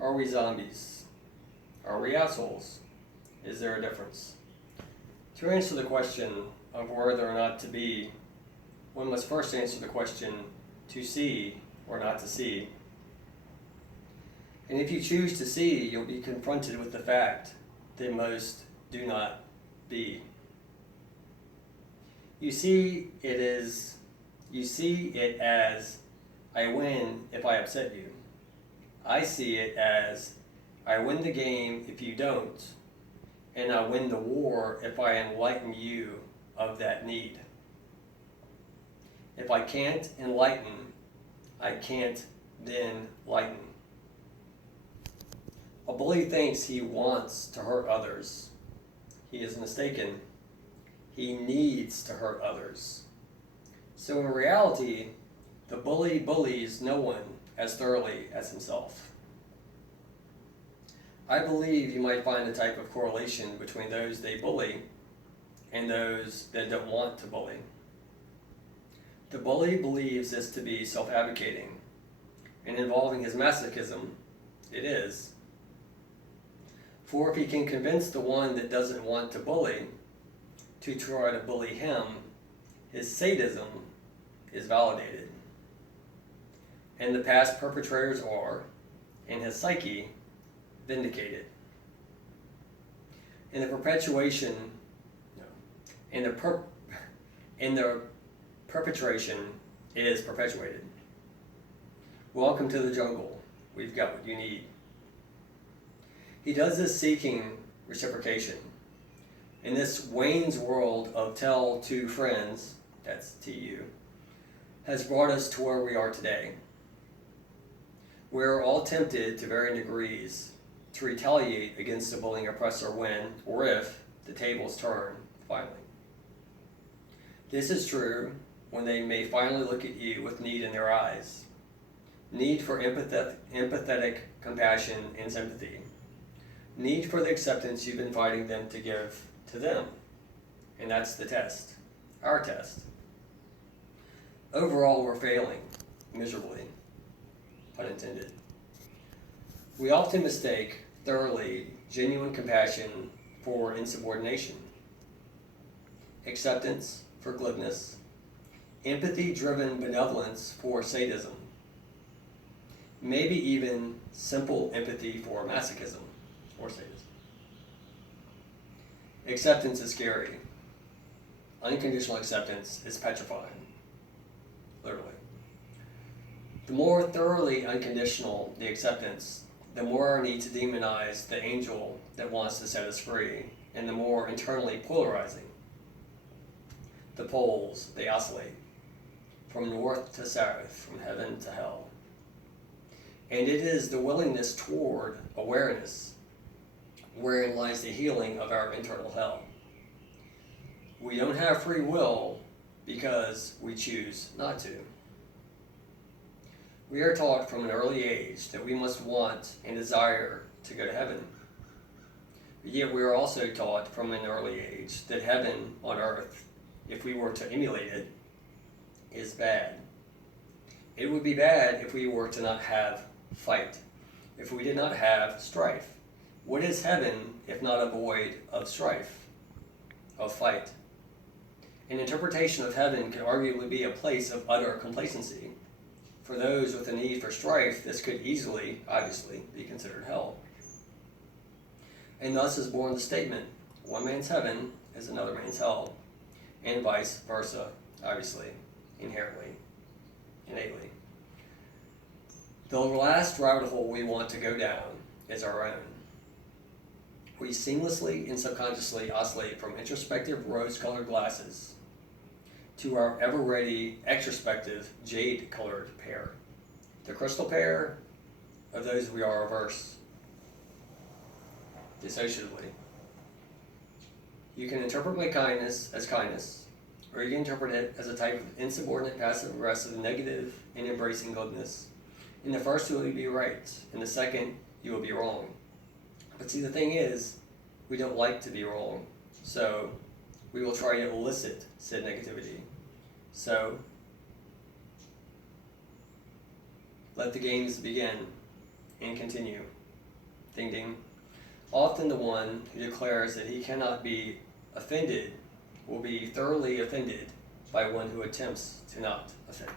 Are we zombies? Are we assholes? Is there a difference? To answer the question of whether or not to be, one must first answer the question to see or not to see. And if you choose to see, you'll be confronted with the fact that most do not be. You see it as I win if I upset you. I see it as I win the game if you don't, and I win the war if I enlighten you of that need. If I can't enlighten, I can't then lighten. A bully thinks he wants to hurt others. He is mistaken. He needs to hurt others. So in reality, the bully bullies no one as thoroughly as himself. I believe you might find a type of correlation between those they bully and those that don't want to bully. The bully believes this to be self-advocating, and involving his masochism, it is. For if he can convince the one that doesn't want to bully to try to bully him, his sadism is validated. And the past perpetrators are, in his psyche, vindicated. And the perpetration is perpetuated. Welcome to the jungle. We've got what you need. He does this seeking reciprocation. In this Wayne's world of tell two friends, that's TU, has brought us to where we are today. We're all tempted to varying degrees to retaliate against the bullying oppressor when, or if, the tables turn, finally. This is true when they may finally look at you with need in their eyes. Need for empathetic compassion and sympathy. Need for the acceptance you've been fighting them to give to them. And that's the test. Our test. Overall, we're failing miserably. Pun intended. We often mistake thoroughly genuine compassion for insubordination, acceptance for glibness, empathy-driven benevolence for sadism, maybe even simple empathy for masochism or sadism. Acceptance is scary. Unconditional acceptance is petrifying, literally. The more thoroughly unconditional the acceptance, the more our need to demonize the angel that wants to set us free, and the more internally polarizing. The poles, they oscillate, from north to south, from heaven to hell. And it is the willingness toward awareness wherein lies the healing of our internal hell. We don't have free will because we choose not to. We are taught from an early age that we must want and desire to go to heaven. Yet we are also taught from an early age that heaven on earth, if we were to emulate it, is bad. It would be bad if we were to not have fight, if we did not have strife. What is heaven if not a void of strife, of fight? An interpretation of heaven could arguably be a place of utter complacency. For those with a need for strife, this could easily, obviously, be considered hell. And thus is born the statement, one man's heaven is another man's hell, and vice versa, obviously, inherently, innately. The last rabbit hole we want to go down is our own. We seamlessly and subconsciously oscillate from introspective rose-colored glasses to our ever-ready, extrospective, jade-colored pair. The crystal pair of those we are averse, dissociatively. You can interpret my kindness as kindness, or you can interpret it as a type of insubordinate, passive-aggressive, negative, and embracing glibness. In the first, you will be right. In the second, you will be wrong. But see, the thing is, we don't like to be wrong. So we will try to elicit said negativity. So let the games begin and continue. Ding ding. Often the one who declares that he cannot be offended will be thoroughly offended by one who attempts to not offend.